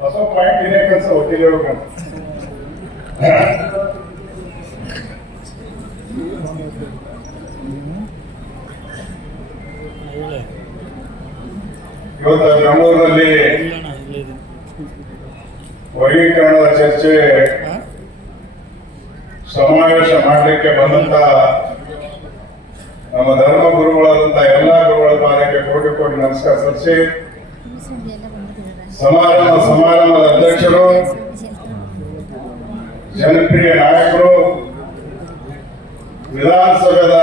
ಹೊಸ ಪಾಯಿಂಟ್ ಏನೇ ಕೆಲಸ ಒಟ್ಟಿಗೆ ಹೋಗ್ಬೇಕು. ಇವತ್ತು ಬೆಂಗಳೂರಿನಲ್ಲಿ ವರ್ಗೀಕರಣದ ಚರ್ಚೆ ಸಮಾವೇಶ ಮಾಡಲಿಕ್ಕೆ ಬಂದಂತ ನಮ್ಮ ಧರ್ಮ ಗುರುಗಳಾದಂತ ಎಲ್ಲಾ ಗುರುಗಳ ಪಾದಕ್ಕೆ ಕೋಟಿ ಕೋಟಿ ನಮಸ್ಕಾರ ಸಲ್ಲಿಸಿ, ಸಮಾರಂಭದ ಅಧ್ಯಕ್ಷರು, ಜನಪ್ರಿಯ ನಾಯಕರು, ವಿಧಾನಸಭೆದ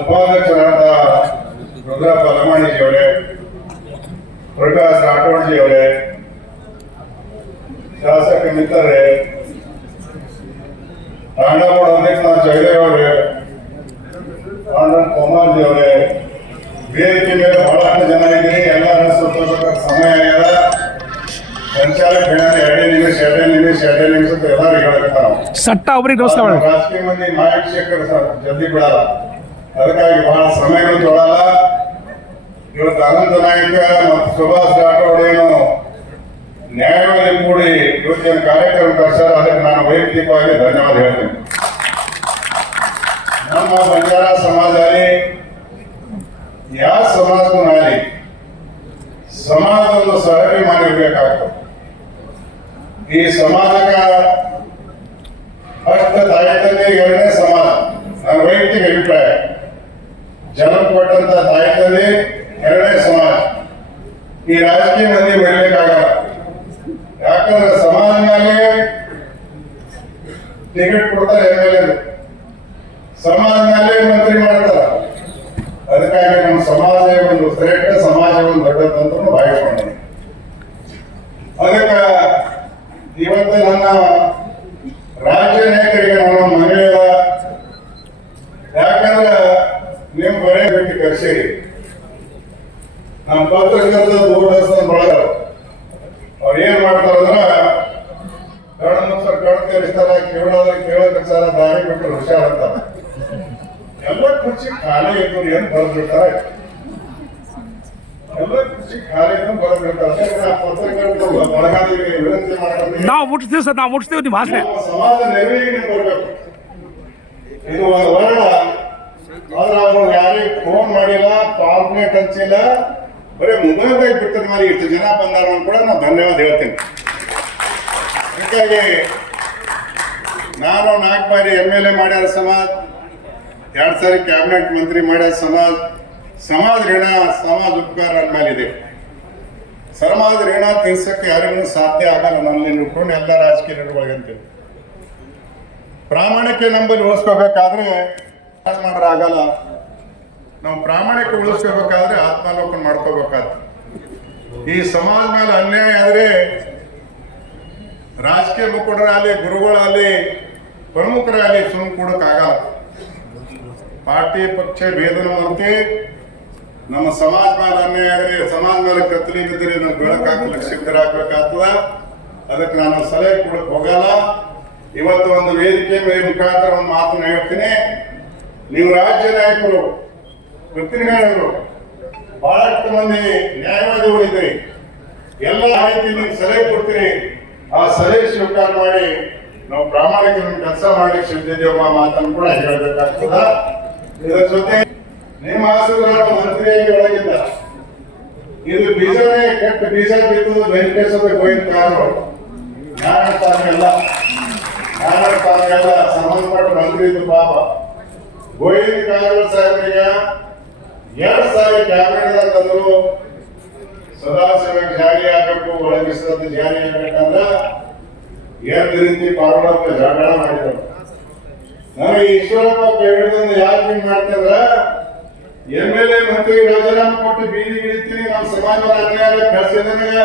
ಉಪಾಧ್ಯಕ್ಷರಾದ ರುದ್ರಪ್ಪ ಲಮಾಣಿಜಿಯವರೇ, ಪ್ರಕಾಶ್ ರಾಠೋಡ್ಜಿಯವರೇ, ಶಾಸಕ ಮಿತ್ರರೇ, ತಾಂಡಾಬೋರ್ಡ್ ಅಧ್ಯಕ್ಷ ಜಯದೇವ್ ಅವರೇ, ಕುಮಾರ್ಜಿ ಅವರೇ, ವೇದಿಕೆ ಮೇಲೆ ಬಹಳಷ್ಟು ಜನ ಇದ್ದೀರಿ. ಎಲ್ಲರ ಸುತ್ತಬೇಕಾದ ಸಮಯ ಆಗ್ಯದ. ಸಂಚಾಲಕ ಎರಡೇ ನಿಮಿಷ ಅಂತ ಎಲ್ಲರೂ ಹೇಳಕತ್ತಾರ. ರಾಜಕೀಯ ಮಂದಿ ಮಾಯಕ್ಷೇಕರ ಜಲ್ದಿ ಬಿಡಲ್ಲ, ಅದಕ್ಕಾಗಿ ಬಹಳ ಸಮಯನೂ ತೊಳಲ್ಲ. ಇವತ್ತು ಅನಂತ ನಾಯಕ ಮತ್ತು ಸುಭಾಷ್ ರಾಠೋಡ್ ಏನು ನ್ಯಾಯವಾದಿ ಕೂಡಿ ಇವತ್ತಿನ ಕಾರ್ಯಕ್ರಮ ಕರೆಸಾರ, ಅದಕ್ಕೆ ನಾನು ವೈಯಕ್ತಿಕವಾಗಿ ಧನ್ಯವಾದ ಹೇಳ್ತೇನೆ. ನಮ್ಮ ಬಂಜಾರ ಸಮಾಜದಲ್ಲಿ ಯಾವ ಸಮಾಜಕ್ಕೂ ಆಗಲಿ ಸಮಾಜವನ್ನು ಸಹಕಾರಿ ಮಾಡಿರ್ಬೇಕಾಗ್ತದೆ. ಈ ಸಮಾಜಕ್ಕೆ ಅಷ್ಟ ತಾಯಿತಂದೆ ಎರಡನೇ ಸಮಾಜ, ನನ್ನ ವೈಯಕ್ತಿಕ ಅಭಿಪ್ರಾಯ. ಜನ್ಮ ಕೊಟ್ಟಂತ ತಾಯಿತಂದೆ ಎರಡನೇ ಸಮಾಜ. ಈ ರಾಜಕೀಯ ಮಂದಿ ಬರಬೇಕಾಗಲ್ಲ, ಯಾಕಂದ್ರೆ ಸಮಾಜ ಮೇಲೆ ಟಿಕೆಟ್ ಕೊಡ್ತಾರೆ, MLA ಸಮಾಜ ಮೇಲೆ ಮಂತ್ರಿ ಮಾಡ್ತಾರ. ಅದಕ್ಕಾಗಿ ನಮ್ಮ ಸಮಾಜ ಒಂದು ಶ್ರೇಷ್ಠ, ಸಮಾಜ ಒಂದು ದೊಡ್ಡದಂತ ಭಾವಿಸ್ಕೊಂಡ. ಅದಕ್ಕೆ ಇವತ್ತು ನನ್ನ ರಾಜ್ಯ ನಾಯಕರಿಗೆ ನನ್ನ ಮನೆಯ, ಯಾಕಂದ್ರೆ ನೀವು ಬರೇ ಬಿಟ್ಟು ಕರ್ಸಿರಿ. ನಮ್ಮ ಪತ್ರಕರ್ತ ದೂರದರ್ಶನ ಬಳಗ ಅವ್ರು ಏನ್ ಮಾಡ್ತಾರಂದ್ರ ಕಡ ತರಿಸ್ತಾರ, ಕೇಳೋದಕ್ಕಾರ ದಾರಿ ಬಿಟ್ಟು ಹುಷಾರಂತಾರ. ಎಲ್ಲ ಕುರ್ಚಿ ಖಾಲಿ ಇದ್ದು ಏನ್ ಬರೆದ್ಬಿಡ್ತಾರೆ, ಎಲ್ಲ ಕುರ್ಚಿ ಖಾಲಿ ಇದ್ದು ಬರೆದ್ಬಿಡ್ತಾರೆ. ಪತ್ರಕರ್ತರು ಬಳಗಾದಿಗೆ ವಿನಂತಿ ಮಾಡ್ತಾರೆ, ನಾವು ಮುಟ್ಟಿಸ್ತೀವಿ ನಿಮ್ಮ ಭಾಷೆ. ಸಮಾಜ ನೆರವಿಗೆ ಬರ್ಬೇಕು. ಇದು ಒಂದು ವರ್ಣ ಆದ್ರೆ ಅವ್ರು ಯಾರಿಗೆ ಫೋನ್ ಮಾಡಿಲ್ಲ, ಪಾಂಪ್ಲೆಟ್ ಹಂಚಿಲ್ಲ, ಬರೀ ಮೊಬೈಲ್ದಾಗ ಬಿಟ್ಟದ ಮೇಲೆ ಇಷ್ಟು ಜನ ಬಂದಾರ ಕೂಡ ನಾನು ಧನ್ಯವಾದ ಹೇಳ್ತೀನಿ. ಅದಕ್ಕಾಗಿ ನಾನು 4 ಬಾರಿ MLA ಮಾಡ್ಯಾರ ಸಮಾಜ, 2 ಸಾರಿ ಕ್ಯಾಬಿನೆಟ್ ಮಂತ್ರಿ ಮಾಡ್ಯಾರ ಸಮಾಜ ಋಣ, ಸಮಾಜ ಉಪಕಾರ ಮೇಲೆ ಇದೆ. ಸಮಾಜ ಋಣ ತೀರ್ಸಕ್ಕೆ ಯಾರಿಗೂ ಸಾಧ್ಯ ಆಗಲ್ಲ. ನಮ್ಮಲ್ಲಿ ನೋಡ್ಕೊಂಡು ಎಲ್ಲ ರಾಜಕೀಯ ನಿರ್ವಹಣೆ ಪ್ರಾಮಾಣಿಕ ನಂಬಲ್ಲಿ ಉಳಿಸ್ಕೋಬೇಕಾದ್ರೆ ಆಗಲ್ಲ. ನಾವು ಪ್ರಾಮಾಣಿಕ ಉಳಿಸ್ಕೋಬೇಕಾದ್ರೆ ಆತ್ಮಾಲೋಕನ ಮಾಡ್ಕೋಬೇಕಾದ್ರೆ ಈ ಸಮಾಜ ಮೇಲೆ ಅನ್ಯಾಯ ಆದ್ರೆ ರಾಜಕೀಯ ಮುಖಂಡರಾಗಲಿ, ಗುರುಗಳಾಗಲಿ, ಪ್ರಮುಖರಾಗಲಿ ಸುಮ್ಮನೆ ಕೊಡೋಕ್ಕಾಗಲ್ಲ. ಪಾರ್ಟಿ ಪಕ್ಷ ಭೇದನ ಮರೆತಿ ನಮ್ಮ ಸಮಾಜ ಮೇಲೆ ಅನ್ಯಾಯ ಆದರೆ, ಸಮಾಜ ಮೇಲೆ ಕತ್ತಲಿ ಬಿದ್ದರೆ ನಾವು ಬೆಳಕಾಗ್ಲಿಕ್ಕೆ ಸಿದ್ಧರಾಗಬೇಕಾಗ್ತದ. ಅದಕ್ಕೆ ನಾನು ಸಲಹೆ ಕೊಡಕ್ಕೆ ಹೋಗಲ್ಲ. ಇವತ್ತು ಒಂದು ವೇದಿಕೆ ಮುಖಾಂತರ ಒಂದು ಮಾತನ್ನು ಹೇಳ್ತೀನಿ. ನೀವು ರಾಜ್ಯ ನಾಯಕರು, ಪ್ರತಿನಿಧಿಗಳು, ಬಹಳಷ್ಟು ಮಂದಿ ನ್ಯಾಯವಾದಿಗಳು ಇದ್ದೀರಿ. ಎಲ್ಲ ರೀತಿ ನೀವು ಸಲಹೆ ಕೊಡ್ತೀರಿ. ಆ ಸಲಹೆ ಸ್ವೀಕಾರ ಮಾಡಿ ನಾವು ಪ್ರಾಮಾಣಿಕ ಕೆಲಸ ಮಾಡ್ಲಿಕ್ಕೆ ಸಿದ್ಧಿದ್ದೇವ ಮಾತನ್ನು ಕೂಡ ಹೇಳಬೇಕಾಗ್ತದ. ಇದರ ಜೊತೆ ನಿಮ್ಮ ಆಸಕ್ತಿಗಳ ಮಂತ್ರಿಯಾಗಿ ಒಳಗಿದ್ದ ಇದು ಬೀಜನೇ ಕೆಟ್ಟ ಬೀಜ ಬಿದ್ದು ವೆಂಕಟೇಶ್ವರ ಗೋವಿಂದ ಕಾರರು ಜ್ಞಾನಸ್ಥಾನಗೆಲ್ಲ ಸಂಬಂಧಪಟ್ಟ ಮಂತ್ರಿ ಇದ್ದು ಪಾಪ ಗೋವಿಂದ ಕಾರರು ಸಾಹೇಬರಿಗೆ 2 ಸಾರಿ ಕ್ಯಾಬಿನೆಟ್ ತಂದ್ರು. ಸದಾಶಿವ ಜಾರಿ ಆಗಬೇಕು, ಒಳಗಿಸಿದ ಜಾರಿ ಆಗ್ಬೇಕಂದ್ರ 2 ರೀತಿ ಪಾರ್ವಡಕ್ಕೆ ಜಗಳ ಮಾಡಿದ್ರು. ನನಗೆ ಈಶ್ವರಪ್ಪ ಹೇಳಿದ ಯಾಕೆ ಮಾಡ್ತಾರ, MLA ಮಂತ್ರಿ ರಾಜೀನಾಮೆ ಕೊಟ್ಟು ಬೀದಿ ಇಳಿತೀನಿ, ನಮ್ಮ ಸಮಾಜದ ಅನ್ಯಾಯ ಕಳಿಸಿದನಿಗ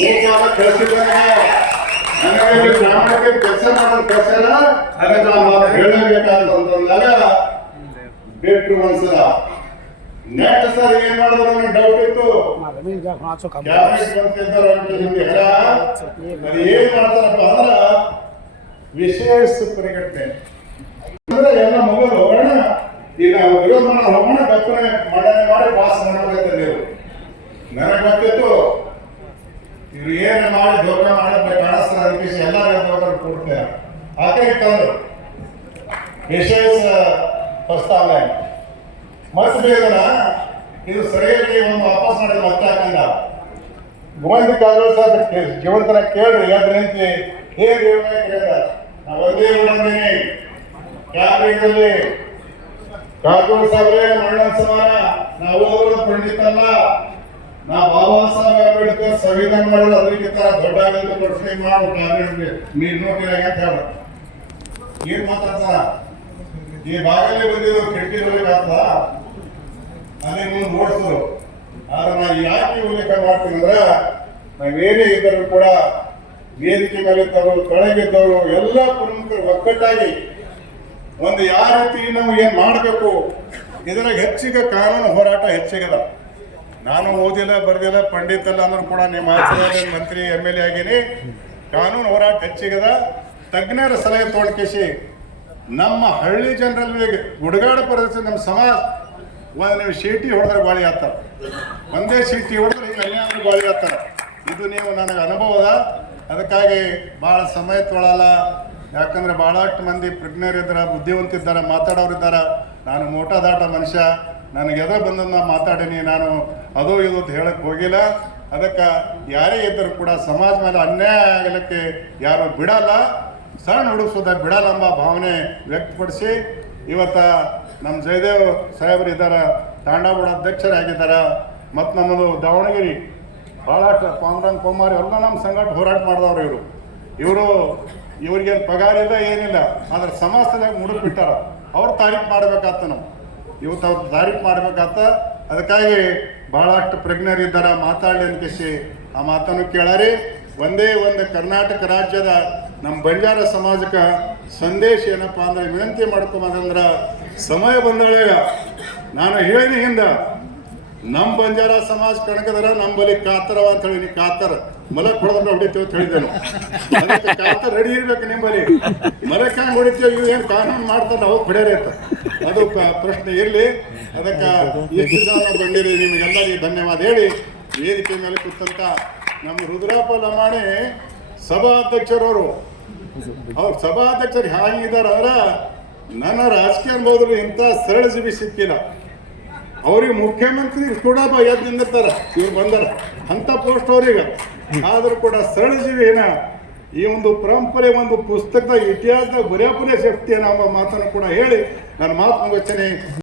3 ಕಾಲ ಕಳಿಸಿದನಿಗ ನನಗೆ ಪ್ರಾಮಾಣಿಕ ಕೆಲಸ ಮಾಡೋದು ಕಳ್ಸಾರ. ಅದಕ್ಕೆ ನಾವು ಹೇಳಬೇಕಂತಂದಾಗ ಬಿಟ್ಟು ಒಂದ್ಸಲ ನೆಕ್ಸ್ಟ್ ಸರ್ ಏನ್ ಮಾಡಿದ್ರು ಅನ್ನೋ ಡೌಟ್ ಇತ್ತು. ಏನ್ ಮಾಡ್ತಾರಪ್ಪ ಅಂದ್ರ ವಿಶೇಷ ಪರಿಗಣನೆ ಅಂದ್ರೆ ಎಲ್ಲ ಮಗಲು ಹೋಗೋಣ, ಈಗ ವಿರೋಧ ಮಾಡೋಣ, ಹೋಗೋಣ, ಕಲ್ಪನೆ ಮಾಡಿ ಪಾಸ್ ಮಾಡಬೇಕಂತ ನೀವು ನನಗೆ ಗೊತ್ತಿತ್ತು. ಇವ್ರು ಏನು ಮಾಡಿ ದೋಖ ಮಾಡಿ ಕಾಣಿಸ್ತಾರೆ ಅದಕ್ಕೆ ಎಲ್ಲ ಕೊಡ್ತೇನೆ ಆಕಡೆ ತಂದ್ರು ವಿಶೇಷ ಪ್ರಸ್ತಾವ ಮತ್ ಬೇಕಲ್ಲ ಇದು ಸರಿಯಾಗಿ ಒಂದು ವಾಪಸ್ ಮಾಡಿ ಮತ್ತೆ ಹಾಕಂಡ ಗೋವಿಂದ ಕಾಗಲ್ ಸರ್ ಜೀವಂತನ ಕೇಳ್ರಿ ಯಾವ್ದು ನಿಂತಿ ಹೇಗೆ ನಾವು ಒಂದೇ ನೋಡಿದ್ದೀನಿ ಕ್ಯಾಬಿನೆಟ್ನಲ್ಲಿ ಕಾಗಲ್ ಸಾಬ್ರೆ ಮರಣ ಸಮಾನ ನಾವು ಪಂಡಿತಲ್ಲ ನಾ ಬಾಬಾ ಸಾಹೇಬ್ ಅಂಬೇಡ್ಕರ್ ಸಂವಿಧಾನ ಮಾಡೋದು ಅದಕ್ಕಿಂತ ದೊಡ್ಡ ಘೋಷಣೆ ಮಾಡು ಕ್ಯಾಬಿನೆಟ್ಗೆ ನೀರು ನೋಡಿರ ಅಂತ ಹೇಳ ಏನ್ ಮಾತಾಡ್ತಾರ ಈ ಭಾಗದಲ್ಲಿ ಬಂದಿದ್ದು ಕಿಟಕಿ ನೋಡ್ಲಿಕ್ಕಾಗ್ತದ ಅದೇ ನೀವು ನೋಡ್ಸೋದು ಆದ್ರೆ ನಾನು ಯಾಕೆ ಉಲ್ಲೇಖ ಮಾಡ್ತೀನಿ ಅಂದ್ರೆ ನಾವೇನೇ ಇದ್ದರೂ ಕೂಡ ವೇದಿಕೆ ಮೇಲಿದ್ದವರು ಕೆಳಗಿದ್ದವರು ಎಲ್ಲ ಪ್ರಮುಖರು ಒಕ್ಕಟ್ಟಾಗಿ ಒಂದು ಯಾವ ರೀತಿ ನಾವು ಏನ್ ಮಾಡಬೇಕು ಇದ್ರಾಗ ಹೆಚ್ಚಿಗೆ ಕಾನೂನು ಹೋರಾಟ ಹೆಚ್ಚಿಗದ ನಾನು ಓದಿಲ್ಲ ಬರ್ದಿಲ್ಲ ಪಂಡಿತಲ್ಲ ಅಂದ್ರೂ ಕೂಡ ನಿಮ್ಮ ಆಚರಣೆ ಮಂತ್ರಿ MLA ಆಗೀನಿ ಕಾನೂನು ಹೋರಾಟ ಹೆಚ್ಚಿಗದ ತಜ್ಞರ ಸಲಹೆ ತೋಡ್ಕೇಸಿ ನಮ್ಮ ಹಳ್ಳಿ ಜನರಲ್ಲಿ ಹುಡುಗಾಡ ಪರಿಸ್ಥಿತಿ ನಮ್ಮ ಸಮಾಜ ಒಂದು ನೀವು ಶೀಟಿ ಹೊಡೆದ್ರೆ ಗಾಳಿ ಆಗ್ತಾರೆ ಒಂದೇ ಶೀಟಿ ಹೊಡೆದ್ರೆ ಈಗ ಅನ್ಯಾಯ ಗಾಳಿ ಆಗ್ತಾರೆ ಇದು ನೀವು ನನಗೆ ಅನುಭವದ ಅದಕ್ಕಾಗಿ ಭಾಳ ಸಮಯ ತೊಗೊಳಲ್ಲ ಯಾಕಂದ್ರೆ ಭಾಳಷ್ಟು ಮಂದಿ ಪ್ರಜ್ಞರಿದ್ದಾರೆ ಬುದ್ಧಿವಂತಿದ್ದಾರೆ ಮಾತಾಡೋರಿದ್ದಾರೆ ನಾನು ಮೋಟಾದಾಟ ಮನುಷ್ಯ ನನಗೆ ಎದುರು ಬಂದನ್ನ ಮಾತಾಡೀನಿ ನಾನು ಅದು ಇದು ಅಂತ ಹೇಳಕ್ಕೆ ಹೋಗಿಲ್ಲ ಅದಕ್ಕೆ ಯಾರೇ ಇದ್ದರೂ ಕೂಡ ಸಮಾಜ ಮೇಲೆ ಅನ್ಯಾಯ ಆಗಲಿಕ್ಕೆ ಯಾರು ಬಿಡಲ್ಲ ಸಣ್ಣ ಹುಡುಗಿಸೋದ ಬಿಡಲ್ಲ ಎಂಬ ಭಾವನೆ ವ್ಯಕ್ತಪಡಿಸಿ ಇವತ್ತ ನಮ್ಮ ಜಯದೇವ್ ಸಾಹೇಬರು ಇದ್ದಾರೆ ತಾಂಡಾಬೋರ್ಡ್ ಅಧ್ಯಕ್ಷರಾಗಿದ್ದಾರೆ ಮತ್ತು ನಮ್ಮದು ದಾವಣಗೆರೆ ಭಾಳಷ್ಟು ಪಾಂಡುರಂಗ ಕುಮಾರ್ ಎಲ್ಲ ನಮ್ಮ ಸಂಘಟ ಹೋರಾಟ ಮಾಡಿದವರು ಇವ್ರಿಗೇನು ಪಗಾರ ಇಲ್ಲ ಏನಿಲ್ಲ ಆದ್ರೆ ಸಮಾಜದಾಗ ಮುಡುಕ್ಬಿಟ್ಟಾರ ಅವ್ರು ತಾರೀಫ್ ಮಾಡ್ಬೇಕಾತ ನಾವು ಇವತ್ತು ಅವ್ರು ತಾರೀಫ್ ಮಾಡ್ಬೇಕಾತ ಅದಕ್ಕಾಗಿ ಭಾಳಷ್ಟು ಪ್ರಜ್ಞರಿದ್ದಾರೆ ಮಾತಾಡಲಿ ಅನ್ಕೇಸಿ ಆ ಮಾತನ್ನು ಕೇಳಾರಿ ಒಂದೇ ಒಂದು ಕರ್ನಾಟಕ ರಾಜ್ಯದ ನಮ್ಮ ಬಂಜಾರ ಸಮಾಜಕ್ಕೆ ಸಂದೇಶ ಏನಪ್ಪ ಅಂದ್ರೆ ವಿನಂತಿ ಮಾಡ್ಕೊಂಬಂದ್ರೆ ಸಮಯ ಬಂದಳೆ ನಾನು ಹೇಳಿದ ಹಿಂದೆ ನಮ್ಮ ಬಂಜಾರ ಸಮಾಜ ಕಣಕದರ ನಮ್ಮ ಬಳಿ ಕಾತರವ ಅಂತ ಹೇಳಿ ಕಾತರ ಮಲಕ್ ಹೊಡೆದ್ರೆ ಹೊಡಿತೇವೆ ಅಂತ ಹೇಳಿದ್ದೇನು ಅದಕ್ಕೆ ಕಾತರ ರೆಡಿ ಇರ್ಬೇಕು ನಿಮ್ಮಲ್ಲಿ ಮಲಕ್ ಹಂಗೆ ಹೊಡಿತೇವೆ ಇವು ಏನು ಕಾನೂನು ಮಾಡ್ತಾರೆ ಅವು ಹೊಡೆಯರೈತ ಅದು ಪ್ರಶ್ನೆ ಇರಲಿ ಅದಕ್ಕೆ ಎಷ್ಟು ಜನ ಬಂದಿರಿ ನಿಮಗೆಲ್ಲರಿಗೂ ಧನ್ಯವಾದ ಹೇಳಿ ವೇದಿಕೆ ಮೇಲೆ ಕೂತಂತ ನಮ್ಮ ರುದ್ರಪ್ಪ ಲಮಾಣಿ ಸಭಾಧ್ಯಕ್ಷರವರು ಅವ್ರ ಸಭಾಧ್ಯಕ್ಷರು ಹೇಗಿದ್ದಾರೆ ಅಂದ್ರೆ ನನ್ನ ರಾಜಕೀಯ ಅನುಭವದಲ್ಲಿ ಇಂಥ ಸರಳ ಜೀವಿ ಸಿಕ್ಕಿಲ್ಲ ಅವ್ರಿಗೆ ಮುಖ್ಯಮಂತ್ರಿ ಕೂಡ ಎದ್ದು ನಿಂದಿರ್ತಾರೆ ಇವ್ರು ಬಂದಾರ ಅಂಥ ಪೋಸ್ಟ್ ಅವ್ರಿಗೆ ಆದರೂ ಕೂಡ ಸರಳ ಜೀವಿನ ಈ ಒಂದು ಪರಂಪರೆ ಒಂದು ಪುಸ್ತಕದ ಇತಿಹಾಸದ ಬರೆಯಪುರ ಶಕ್ತಿ ಅನ್ನೋ ಮಾತನ್ನು ಕೂಡ ಹೇಳಿ ನನ್ನ ಮಾತು ಮುಗಿಸ್ತೇನೆ.